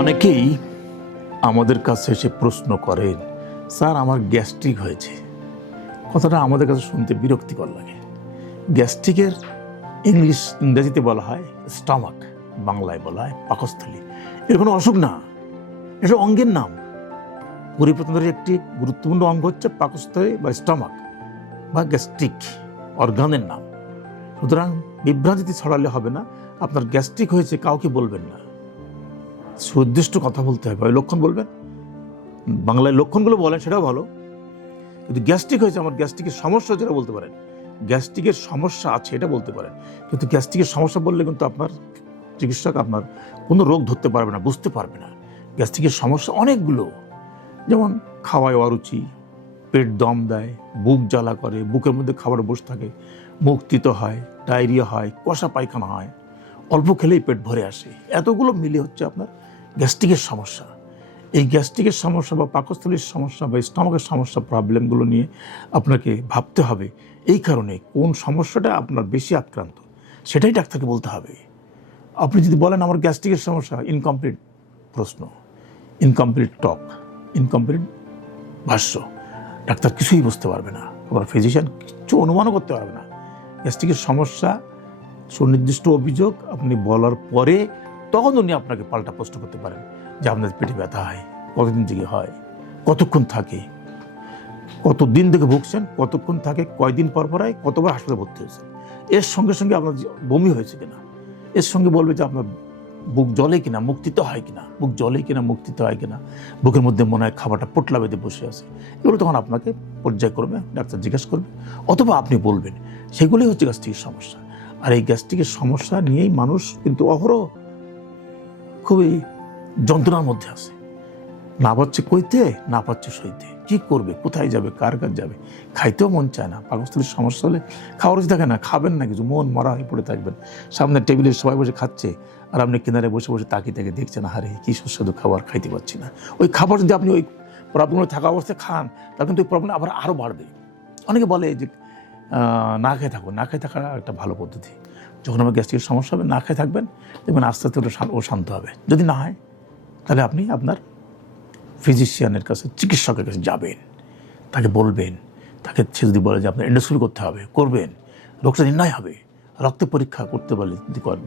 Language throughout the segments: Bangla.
অনেকেই আমাদের কাছে এসে প্রশ্ন করেন, স্যার আমার গ্যাস্ট্রিক হয়েছে। কথাটা আমাদের কাছে শুনতে বিরক্তিকর লাগে। গ্যাস্ট্রিকের ইংরেজিতে বলা হয় স্টমাক, বাংলায় বলা হয় পাকস্থলী। এর কোনো অসুখ না, এটা অঙ্গের নাম। পরিপ্রতনের একটি গুরুত্বপূর্ণ অঙ্গ হচ্ছে পাকস্থলী বা স্টমাক বা গ্যাস্ট্রিক অর্গানের নাম। সুতরাং বিভ্রান্তি ছড়ালে হবে না। আপনার গ্যাস্ট্রিক হয়েছে কাউকে বলবেন না, সুনির্দিষ্ট কথা বলতে হবে। ওই লক্ষণ বলবেন, বাংলায় লক্ষণগুলো বলেন, সেটাও ভালো। কিন্তু গ্যাস্ট্রিক হয়েছে, আমার গ্যাস্ট্রিকের সমস্যা যেটা বলতে পারেন, গ্যাস্ট্রিকের সমস্যা আছে এটা বলতে পারেন। কিন্তু গ্যাস্ট্রিকের সমস্যা বললে কিন্তু আপনার চিকিৎসক আপনার কোনো রোগ ধরতে পারবে না, বুঝতে পারবে না। গ্যাস্ট্রিকের সমস্যা অনেকগুলো, যেমন খাওয়ায় অরুচি, পেট দম দেয়, বুক জ্বালা করে, বুকের মধ্যে খাবার বসে থাকে, মুখ তিতো হয়, ডায়রিয়া হয়, কষা পায়খানা হয়, অল্প খেলেই পেট ভরে আসে। এতগুলো মিলে হচ্ছে আপনার গ্যাস্ট্রিকের সমস্যা। এই গ্যাস্ট্রিকের সমস্যা বা পাকস্থলীর সমস্যা বা স্টমাকের সমস্যা, প্রবলেমগুলো নিয়ে আপনাকে ভাবতে হবে। এই কারণে কোন সমস্যাটা আপনার বেশি আক্রান্ত সেটাই ডাক্তারকে বলতে হবে। আপনি যদি বলেন আমার গ্যাস্ট্রিকের সমস্যা, ইনকমপ্লিট প্রশ্ন, ইনকমপ্লিট টক, ইনকমপ্লিট ভাষ্য। ডাক্তার কিছুই বুঝতে পারবে না, আবার ফিজিশিয়ান কিছু অনুমানও করতে পারবে না। গ্যাস্ট্রিকের সমস্যা সুনির্দিষ্ট অভিযোগ আপনি বলার পরে তখন উনি আপনাকে পাল্টা প্রশ্ন করতে পারেন যে আপনার পেটে ব্যথা হয়, কতদিন থেকে হয়, কতক্ষণ থাকে, কতদিন থেকে ভুগছেন, কতক্ষণ থাকে, কয়দিন পর পর হয়, কতবার হাসপাতালে ভর্তি হয়েছে। এর সঙ্গে সঙ্গে আপনার বমি হয়েছে কিনা, এর সঙ্গে বলবে যে আপনার বুক জলে কিনা, মুক্তিত হয় কিনা, বুক জলে কিনা, মুক্তিত হয় কিনা, বুকের মধ্যে মনে হয় খাবারটা পোটলা বেঁধে বসে আছে। এগুলো তখন আপনাকে পর্যায়ক্রমে ডাক্তার জিজ্ঞেস করবে, অথবা আপনি বলবেন। সেগুলোই হচ্ছে গ্যাস্ট্রিকের সমস্যা। আর এই গ্যাস্ট্রিকের সমস্যা নিয়েই মানুষ কিন্তু অহরহ খুবই যন্ত্রণার মধ্যে আছে। না পাচ্ছে কইতে, না পাচ্ছে সইতে, কি করবে, কোথায় যাবে, কার কাছে যাবে, খাইতেও মন চায় না। পাকস্থলীর সমস্যা হলে খাওয়ার কিছু থাকে না, খাবেন না কিছু, মন মরা হয়ে পড়ে থাকবেন। সামনে টেবিলে সবাই বসে খাচ্ছে আর আপনি কিনারে বসে বসে তাকিয়ে তাকিয়ে দেখছেন, হারে কি সুস্বাদু খাবার, খাইতে পারছি না। ওই খাবার যদি আপনি ওই প্রবলেমে থাকা অবস্থায় খান, তাহলে কিন্তু ওই প্রবলেম আবার আরও বাড়বে। অনেকে বলে যে না খেয়ে থাকো, না খেয়ে থাকার একটা ভালো পদ্ধতি। যখন আমার গ্যাস্ট্রিকের সমস্যা হবে, না খেয়ে থাকবেন, দেখবেন আস্তে আস্তে ও শান্ত হবে। যদি না হয় তাহলে আপনি আপনার ফিজিশিয়ানের কাছে, চিকিৎসকের কাছে যাবেন, তাকে বলবেন। তাকে সে যদি বলে যে আপনার এন্ডোস্কোপি করতে হবে, করবেন, রোগটা নির্ণয় হবে। রক্ত পরীক্ষা করতে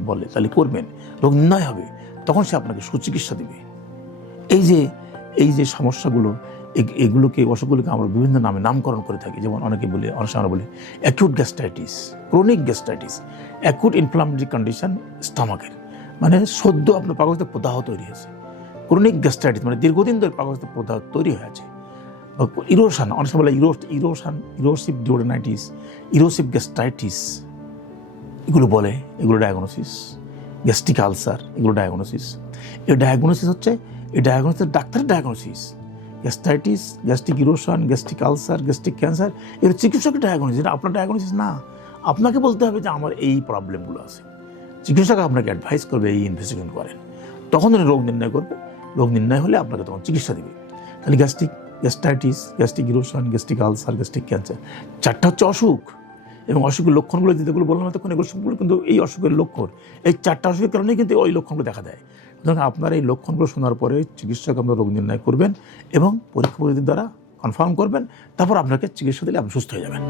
বলে তাহলে করবেন, রোগ নির্ণয় হবে, তখন সে আপনাকে সুচিকিৎসা দেবে। এই যে সমস্যাগুলো, এগুলোকে, অসুখগুলোকে আমরা বিভিন্ন নামে নামকরণ করে থাকি। যেমন অনেকে বলি, অনেক সময় বলি acute gastritis, chronic gastritis, acute inflammatory condition স্টমাকের, মানে সদ্য আপনার পাকস্থলীতে প্রদাহ তৈরি হয়েছে। ক্রনিক গ্যাস্ট্রাইটিস মানে দীর্ঘদিন ধরে পাকস্থলীতে প্রদাহ তৈরি হয়ে আছে। ইরোশন, অনেক সময় বলে ইরোসিভ ডিউডেনাইটিস, ইরোসিভ গ্যাস্ট্রাইটিস, এগুলো বলে। এগুলো ডায়াগনোসিস। গ্যাস্ট্রিক আলসার, এগুলো ডায়াগনোসিস। এই ডায়াগনোসিস হচ্ছে, এই ডায়াগনোসিস ডাক্তারের diagnosis. Gastritis, gastric erosion, gastric ulcer, gastric cancer, এগুলো চিকিৎসকের ডায়াগনোসিস, এটা আপনার ডায়াগনোসিস না। আপনাকে বলতে হবে যে আমার এই প্রবলেমগুলো আছে। চিকিৎসক আপনাকে অ্যাডভাইস করবে এই ইনভেস্টিগেশন করেন, তখন উনি রোগ নির্ণয় করবে। রোগ নির্ণয় হলে আপনাকে তখন চিকিৎসা দেবে। তাহলে gastritis, gastric erosion, gastric ulcer, gastric cancer, চারটা হচ্ছে অসুখ। এবং অসুখের লক্ষণগুলো যেগুলো বললাম তখন, এগুলো সবগুলো কিন্তু এই অসুখের লক্ষণ। এই চারটা অসুখের কারণেই কিন্তু ওই লক্ষণগুলো দেখা দেয়। সুতরাং আপনার এই লক্ষণগুলো শোনার পরে চিকিৎসক আপনার রোগ নির্ণয় করবেন এবং পরীক্ষা পদ্ধতির দ্বারা কনফার্ম করবেন, তারপর আপনাকে চিকিৎসা দিলে আপনি সুস্থ হয়ে যাবেন।